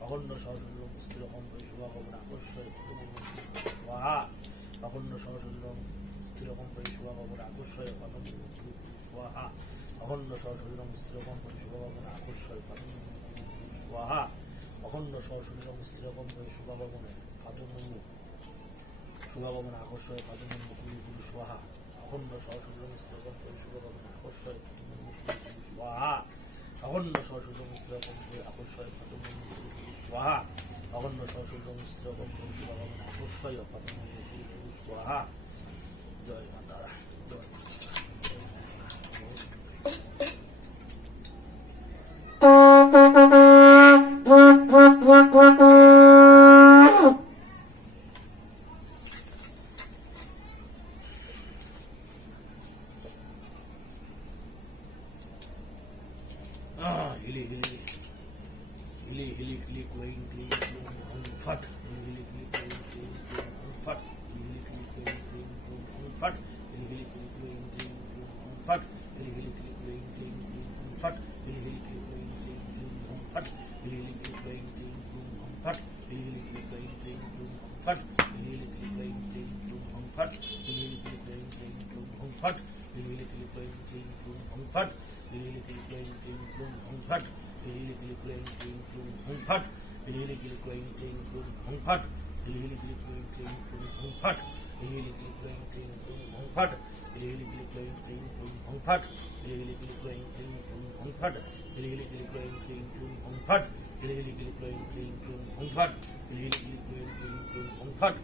অখণ্ড সরসুল্য স্থির শুভাগমন আকর্ষয় স্বাহা অখণ্ড সরসুল্য স্থির শুভাগমন আকর্ষয় পদম স্বাহা অখণ্ড সরসুল্য স্থির শুভাগমন আকর্ষয় পদম স্বাহা অখণ্ড সরসুল্য স্থির শুভাগমনে পদম শুভাগমন আকর্ষয় পদম গুরু স্বাহা অখণ্ড সরসুল্য স্থির শুভাগমন আকর্ষয় পদম স্বাহা অখণ্ড সরসুল্য স্থির আকর্ষয় পদম স্বাহা অগণ্য সরস্বতী মিশ্র গঙ্গ শিবগণ Hilik, hilik, hilik, going, going, going, going, fat. Hilik, hilik, going, going, going, fat. Hilik, hilik, going, going, going, fat. Hilik, hilik, going, going, going, fat. Hilik, hilik, going, going, going, fat. Hilik, hilik, going, going, going, fat. Hilik, hilik, going, going, going, fat. Hilik, hilik, going, going, going, fat. Hilik, hilik, going, going, going, fat. Hilik, hilik, going, going, going, fat. Hilik, hilik, going, going, going, fat. Hongpak, Hongpak, Hongpak, Hongpak, Hongpak,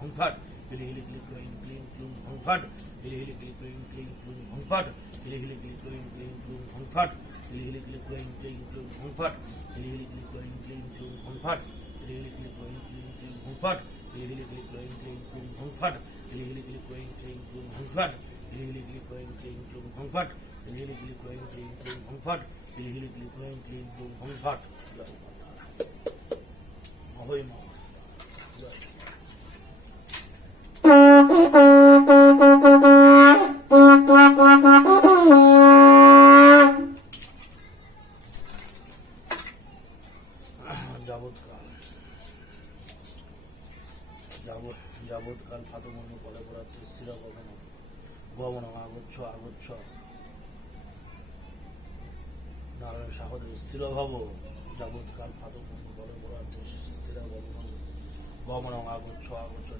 Hongpak, Hilihili gili klayın klayın klum hongfad. Hilihili gili klayın klayın klum hongfad. Hilihili gili klayın klayın klum hongfad. Hilihili gili klayın klayın klum hongfad. Hilihili gili klayın klayın klum hongfad. Hilihili gili klayın klayın klum hongfad. Hilihili gili klayın klayın klum hongfad. Hilihili gili klayın klayın klum hongfad. Hilihili gili klayın klayın klum hongfad. Hilihili gili klayın klayın klum hongfad. Hilihili gili klayın klayın klum hongfad. Allah'ım Allah'ım. যাবৎকাল পরাত্র স্থির গমন গমন আগচ্ছ আগচ্ছ যাবৎকাল ফাতমন্য পরে পরাত্র স্থির গমন গমন আগচ্ছ আগচ্ছ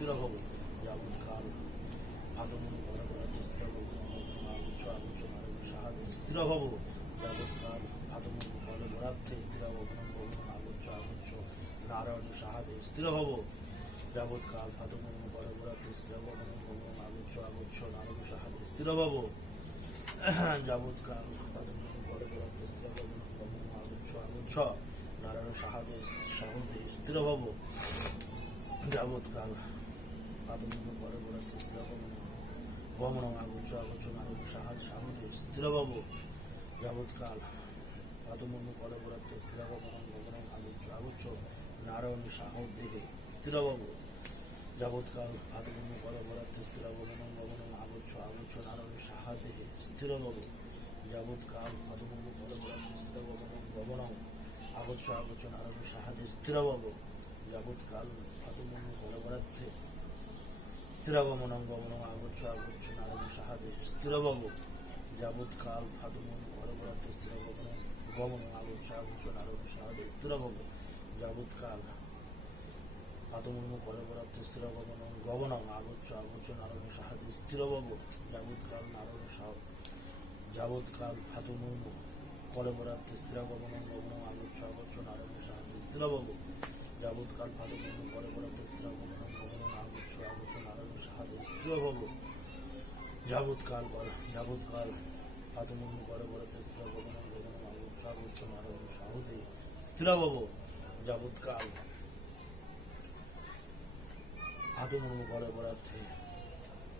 স্থির হব যে আবুল খান আগমন করা করাতে স্থির হব আগুচ্ছ আগুচ্ছ সাহায্য স্থির হব যাবৎকাল আবুল খান আগমন করা করাতে স্থির হব আগুচ্ছ আগুচ্ছ নারায়ণ সাহায্য স্থির হব যাবৎকাল ফাটমন বড় বড় স্থির হব আলোচ্য আগুচ্ছ নারায়ণ সাহায্য স্থির হব যাবৎকাল ফাটমন বড় বড় স্থির হব আগুচ্ছ আগুচ্ছ নারায়ণ সাহায্য সহজে স্থির হব যাবৎকাল তাদের মধ্যে বড় বড় রকম গমরমা গুচ্ছ আলোচনা রূপ সাহায্য সামুদ্র স্থিরবাবু যাবৎকাল পদমূর্ম বড় বড় স্থিরবাবু গমরমা গুচ্ছ আলোচ্য নারায়ণ সাহস দেহে স্থিরবাবু যাবৎকাল আদমূর্ম বড় বড় স্থিরবন গমরমা আলোচ্য আলোচ্য নারায়ণ সাহা দেহে স্থিরবাবু যাবৎকাল পদমূর্ম বড় বড় স্থিরবন গমরম আগচ্ছ স্থিরবাবু যাবৎকাল পদমূর্ম বড় বড়াচ্ছে স্থিরাবমনং গমনং আবচ্ছ আবচ্ছ নারায়ণ সাহাবে স্থিরবঙ্গ। যাবৎকাল ফাদুমন করবরাত স্থিরবমনং গমন আবচ্ছ আবচ্ছ নারায়ণ সাহাবে স্থিরবঙ্গ। যাবৎকাল ফাদুমন করবরাত স্থিরবমনং গমনং আবচ্ছ আবচ্ছ নারায়ণ সাহাবে স্থিরবঙ্গ। যাবৎকাল নারায়ণ সাহাব যাবৎকাল ফাদুমন করবরাত স্থিরবমনং গগন আবচ্ছ আবচ্ছ নারায়ণ সাহাদেব স্থিরবঙ্গ। যাবৎকাল ফাদুমন করবরাত স্থিরবমনং স্থির বব যাবৎকাল বল, যাবৎকাল আতমূর্ম পরে পরাত্ম স্থির গমনং গগনং আগচ্ছ আগচ্ছ নারায়ণ সাহায্য স্থির বব যাবৎকাল আতমূর্ম পরে পরার্থে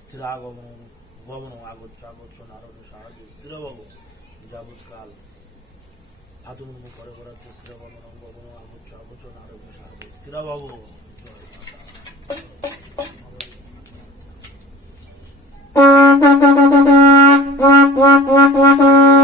স্থিরাগমন গমন আগচ্ছ আগচ্ছ নারদ সাহায্য স্থির বব যাবৎকাল আতমূর্ম পরে পরার্থে স্থিরগমন গমন আগচ্ছ আগচ্ছ নারদ সাহায্য স্থির বব Thank you.